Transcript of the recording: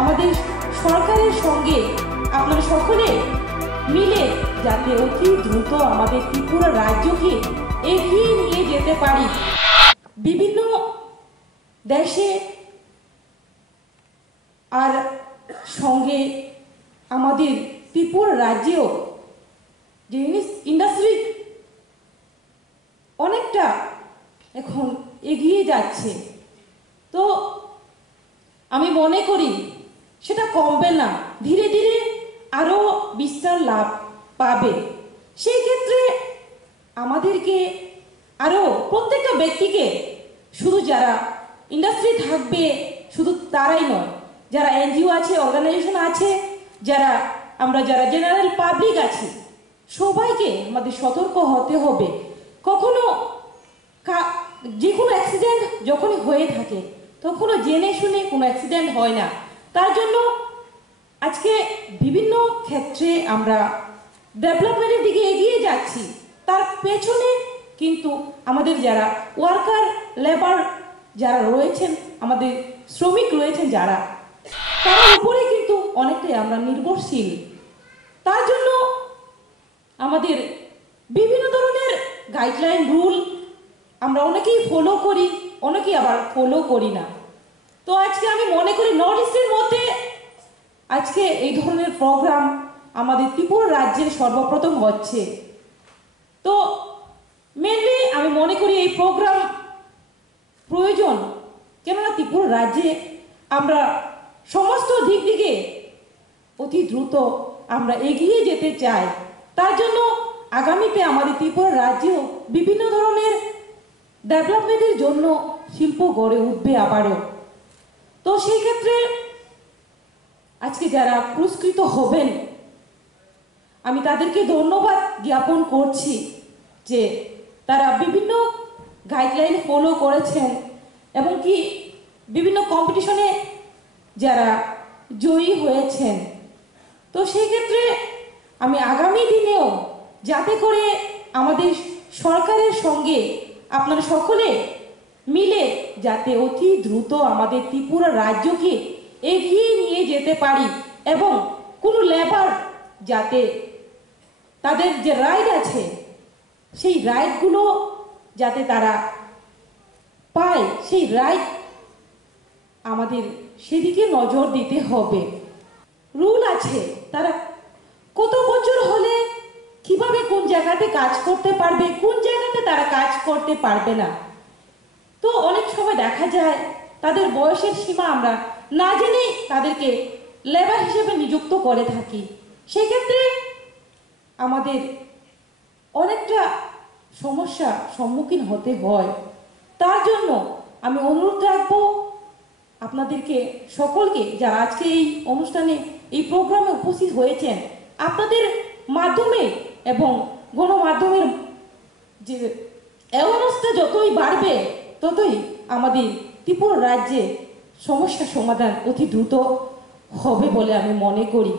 আমাদের সরকারের সঙ্গে আপনারা সকলে মিলে যাতে অতি দ্রুত আমাদের ত্রিপুরা রাজ্যকে এগিয়ে নিয়ে যেতে পারি। বিভিন্ন দেশে আর সঙ্গে আমাদের ত্রিপুরা রাজ্যেও যে ইন্ডাস্ট্রি অনেকটা এখন এগিয়ে যাচ্ছে, তো আমি মনে করি সেটা কমবে না, ধীরে ধীরে আরও বিস্তার লাভ পাবে। সেই ক্ষেত্রে আমাদেরকে আরও প্রত্যেকটা ব্যক্তিকে, শুধু যারা ইন্ডাস্ট্রি থাকবে শুধু তারাই নয়, যারা এনজিও আছে, অর্গানাইজেশন আছে, যারা জেনারেল পাবলিক আছি, সবাইকে আমাদের সতর্ক হতে হবে। কখনো যে কোনো অ্যাক্সিডেন্ট যখনই হয়ে থাকে তখনও জেনে শুনে কোনো অ্যাক্সিডেন্ট হয় না। তার জন্য আজকে বিভিন্ন ক্ষেত্রে আমরা ডেভেলপমেন্টের দিকে এগিয়ে যাচ্ছি, তার পেছনে কিন্তু আমাদের যারা ওয়ার্কার লেবার যারা রয়েছেন, আমাদের শ্রমিক রয়েছেন যারা, তার উপরে কিন্তু অনেকটাই আমরা নির্ভরশীল। তার জন্য আমাদের বিভিন্ন ধরনের গাইডলাইন রুল আমরা অনেকেই ফলো করি, অনেকেই আবার ফলো করি না। তো আজকে আমি মনে করি নর্থ ইস্টের মধ্যে আজকে এই ধরনের প্রোগ্রাম আমাদের ত্রিপুরা রাজ্যে সর্বপ্রথম হচ্ছে। তো মেনলি আমি মনে করি এই প্রোগ্রাম প্রয়োজন, কেননা ত্রিপুরা রাজ্যে আমরা সমস্ত দিক থেকে অতি দ্রুত আমরা এগিয়ে যেতে চাই। তার জন্য আগামীতে আমাদের ত্রিপুরা রাজ্যেও বিভিন্ন ধরনের ডেভেলপমেন্টের জন্য শিল্প গড়ে উঠবে আবারও। তো সেই ক্ষেত্রে আজকে যারা পুরস্কৃত হবেন আমি তাদেরকে ধন্যবাদ জ্ঞাপন করছি যে তারা বিভিন্ন গাইডলাইন ফলো করেছেন এবং কি বিভিন্ন কম্পিটিশনে যারা জয়ী হয়েছেন। তো সেই ক্ষেত্রে আমি আগামী দিনেও যাতে করে আমাদের সরকারের সঙ্গে আপনারা সকলে মিলে যাতে অতি দ্রুত আমাদের ত্রিপুরা রাজ্যকে এগিয়ে নিয়ে যেতে পারি এবং কোনো লেবার যাতে তাদের যে রাইট আছে সেই রাইটগুলো যাতে তারা পায়, সেই রাইট আমাদের সেদিকে নজর দিতে হবে। রুল আছে, তারা কত বছর হলে কিভাবে কোন জায়গাতে কাজ করতে পারবে, কোন জায়গাতে তারা কাজ করতে পারবে না। তো অনেক সময় দেখা যায় তাদের বয়সের সীমা আমরা না জেনে তাদেরকে লেবার হিসেবে নিযুক্ত করে থাকি। সেক্ষেত্রে আমাদের অনেকটা সমস্যা সম্মুখীন হতে হয়। তার জন্য আমি অনুরোধ রাখবো আপনাদেরকে সকলকে, যারা আজকে এই অনুষ্ঠানে এই প্রোগ্রামে উপস্থিত হয়েছেন, আপনাদের মাধ্যমে এবং গণমাধ্যমের যে অ্যাওয়ারনেসটা যতই বাড়বে ততই আমাদের ত্রিপুরা রাজ্যে সমস্যার সমাধান অতি দ্রুত হবে বলে আমি মনে করি।